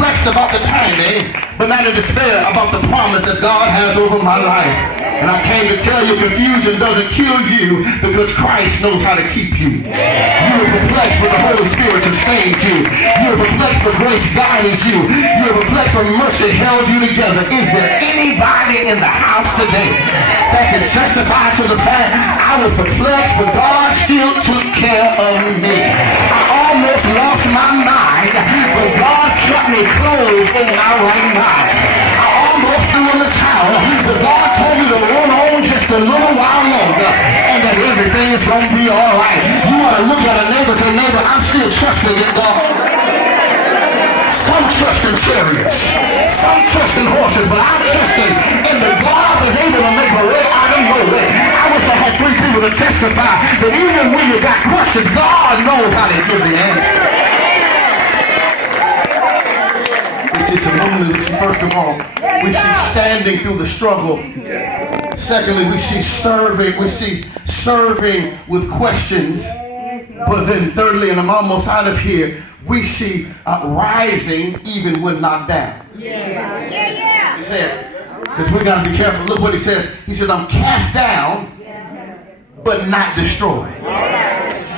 perplexed about the timing, but not in despair about the promise that God has over my life. And I came to tell you, confusion doesn't kill you because Christ knows how to keep you. You were perplexed, but the Holy Spirit sustained you. You were perplexed, but grace guided you. You were perplexed, but mercy held you together. Is there anybody in the house today that can testify to the fact I was perplexed, but God still took care of me? I almost lost my mind, but God kept me clothed in my right mind. I almost threw in the towel, but God told me to run on just a little while longer, and that everything is going to be all right. You want to look at a neighbor and say, neighbor, I'm still trusting in God. Some trust in chariots, some trust in horses, but I'm trusting in the God that's able to make a way out of no way. I wish I had 3 people to testify that even when you got questions, God knows how to give the answer. We see some movement. We see, first of all, we see standing through the struggle. Secondly, we see serving with questions. But then thirdly, and I'm almost out of here, we see rising even when knocked down. It's there. Because we got to be careful. Look what he says. He says, I'm cast down, but not destroyed.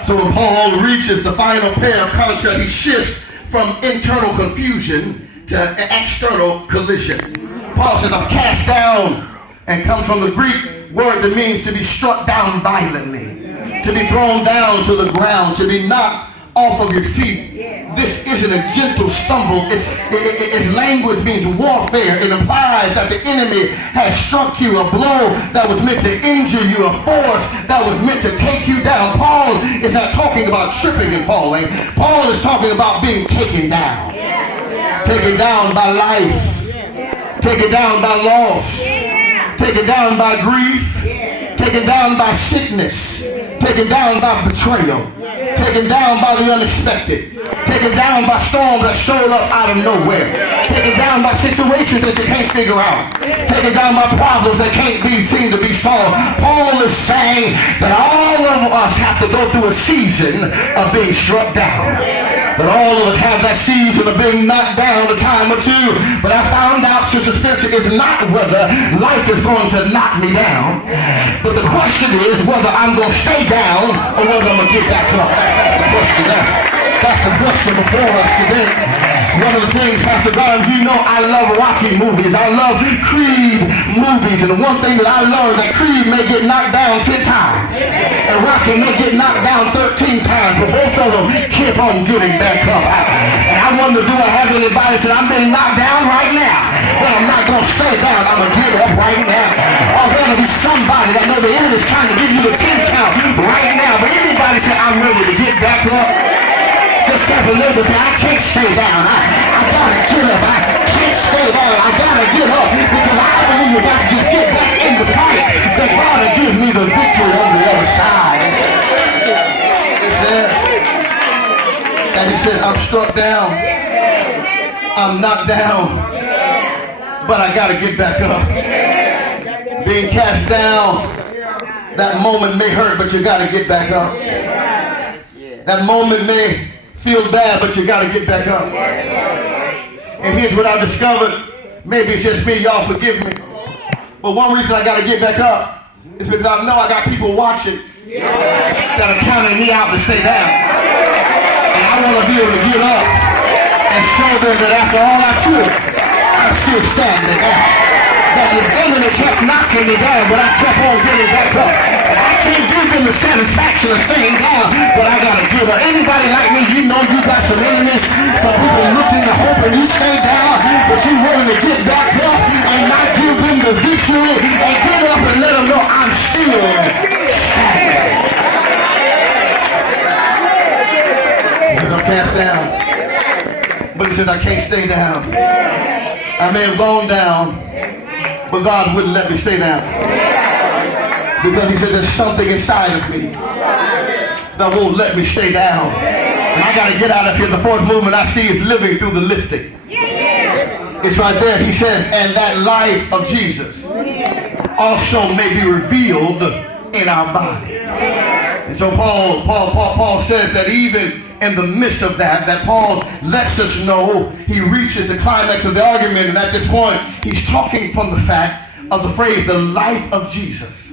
So when Paul reaches the final pair of contrast, he shifts from internal confusion to external collision. Paul says, I'm cast down, and comes from the Greek word that means to be struck down violently, to be thrown down to the ground, to be knocked off of your feet. This isn't a gentle stumble. Its language means warfare. It implies that the enemy has struck you, a blow that was meant to injure you, a force that was meant to take you down. Paul is not talking about tripping and falling. Paul is talking about being taken down. Taken down by life. Taken down by loss. Taken down by grief. Taken down by sickness. Taken down by betrayal. Taken down by the unexpected. Taken down by storms that showed up out of nowhere. Taken down by situations that you can't figure out. Taken down by problems that can't be seen to be solved. Paul is saying that all of us have to go through a season of being struck down. That all of us have that season of being knocked down a time or two. But I found out, Sister Spencer, is not whether life is going to knock me down, but the question is whether I'm going to stay down or whether I'm going to get back up. That's the question. That's the question before us today. One of the things, Pastor Barnes, you know I love Rocky movies. I love Creed movies. And the one thing that I learned, that Creed may get knocked down 10 times. And Rocky may get knocked down 13 times. But both of them keep on getting back up. And I wonder, do I have anybody that said, I'm being knocked down right now? Well, I'm not going to stay down. I'm going to get up right now. Or there'll be somebody that knows the enemy's trying to give you the 10 count right now. But anybody say, I'm ready to get back up? Just tell the neighbor, say, I can't stay down. I gotta get up. I can't stay down. I gotta get up because I believe if I just get back in the fight, that God will give me the victory on the other side. It's there. And he said, I'm struck down. I'm knocked down. But I gotta get back up. Being cast down, that moment may hurt, but you gotta get back up. That moment may feel bad, but you got to get back up. And here's what I discovered. Maybe it's just me. Y'all forgive me. But one reason I got to get back up is because I know I got people watching that are counting me out to stay down. And I want to be able to get up and show them that after all I took, I'm still standing down. That the enemy kept knocking me down, but I kept on getting back up. And I can't give them the satisfaction of staying down, but I gotta give up. Anybody like me, you know you got some enemies, some people looking to hope and you stay down, but you willing to get back up and not give them the victory and get up and let them know I'm still standing. Because I'm cast down. But he said I can't stay down. I may have gone down, but God wouldn't let me stay down. Because he said there's something inside of me that won't let me stay down. And I got to get out of here. The fourth movement I see is living through the lifting. It's right there. He says, and that life of Jesus also may be revealed in our body. And so Paul says that even in the midst of that Paul lets us know he reaches the climax of the argument, and at this point he's talking from the fact of the phrase the life of Jesus,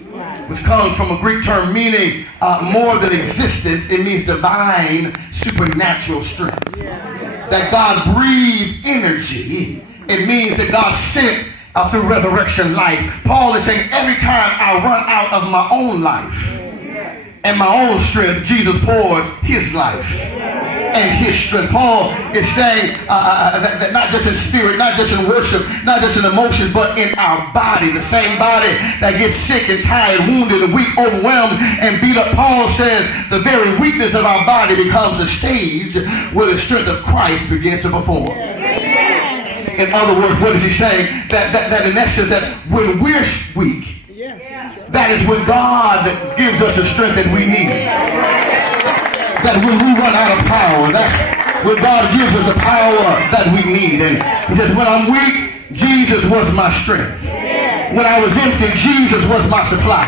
which comes from a Greek term meaning more than existence. It means divine supernatural strength. That God breathed energy. It means that God sent through resurrection life. Paul is saying every time I run out of my own life and my own strength, Jesus pours his life and his strength. Paul is saying that not just in spirit, not just in worship, not just in emotion, but in our body, the same body that gets sick and tired, wounded and weak, overwhelmed and beat up. Paul says the very weakness of our body becomes the stage where the strength of Christ begins to perform. In other words, what is he saying? That in essence, that when we're weak, that is when God gives us the strength that we need. That when we run out of power, that's when God gives us the power that we need. And he says, when I'm weak, Jesus was my strength. When I was empty, Jesus was my supply.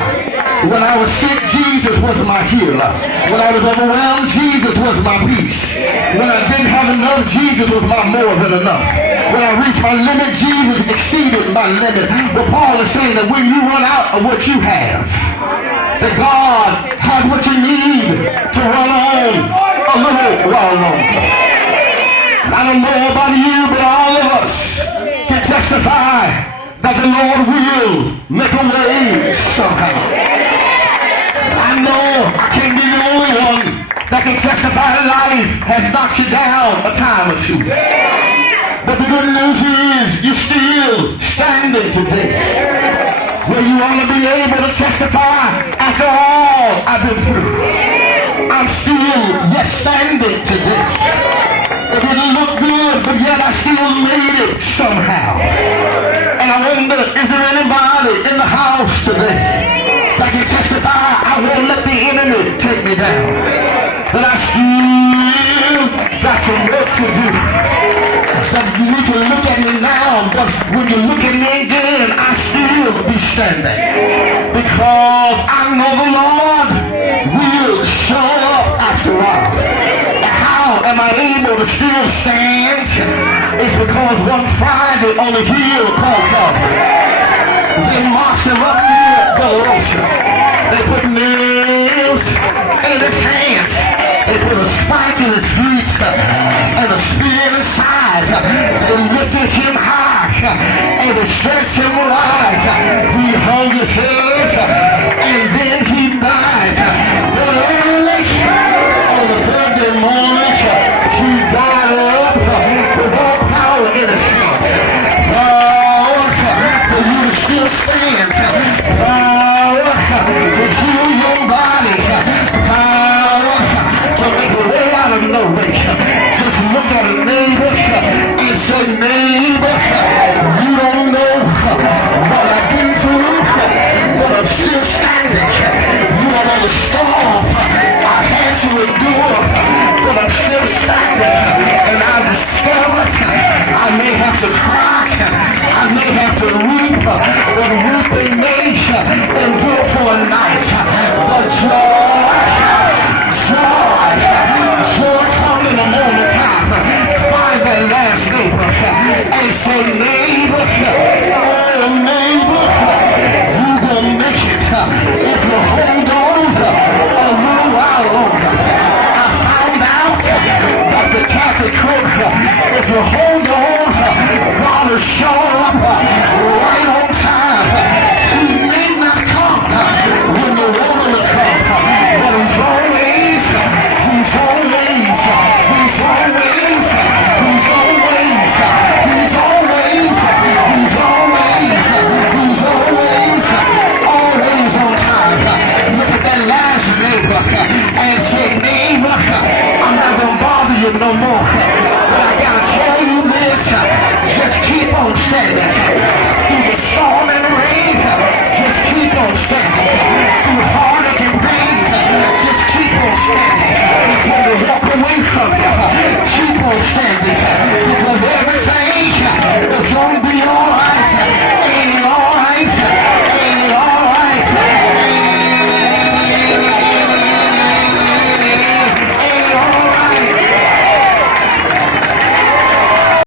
When I was sick, Jesus was my healer. When I was overwhelmed, Jesus was my peace. When I didn't have enough, Jesus was my more than enough. When I reached my limit, Jesus exceeded my limit. But Paul is saying that when you run out of what you have, that God has what you need to run on a little while longer. I don't know about you, but all of us can testify that the Lord will make a way somehow. I know I can't be the only one that can testify life has knocked you down a time or two. But the good news is you're still standing today. Where you want to be able to testify after all I've been through. I'm still yet standing today. It didn't look good, but yet I still made it somehow. And I wonder, is there anybody in the house today that can testify, I won't let the enemy take me down? That I still got some work to do. That you can look at me now, but when you look at me again, I still be standing. Because I know the Lord will show up after a while. How am I able to still stand? It's because one Friday on the hill called Calvary, they marched him up near Golgotha. They put nails in his hands. They put a spike in his feet and a spear in his side. They lifted him high and they stretched him wide. He hung his head and then he died. But early on the third day morning, he got up with all power in his hands. Power for you to still stand. Power to heal your body. Power to make a way out of no way. Just look at a neighbor and say, neighbor, you don't know what I've been through, but I'm still standing. You don't know the storm I had to endure, but I'm still standing. And I've discovered I may have to cry, I may have to weep, but weeping may endure for a night. But joy comes in the morning time. Find that last neighbor and say, neighbor, oh neighbor, you gonna make it if you hold on a little while longer. I found out that the Catholic cook, if you hold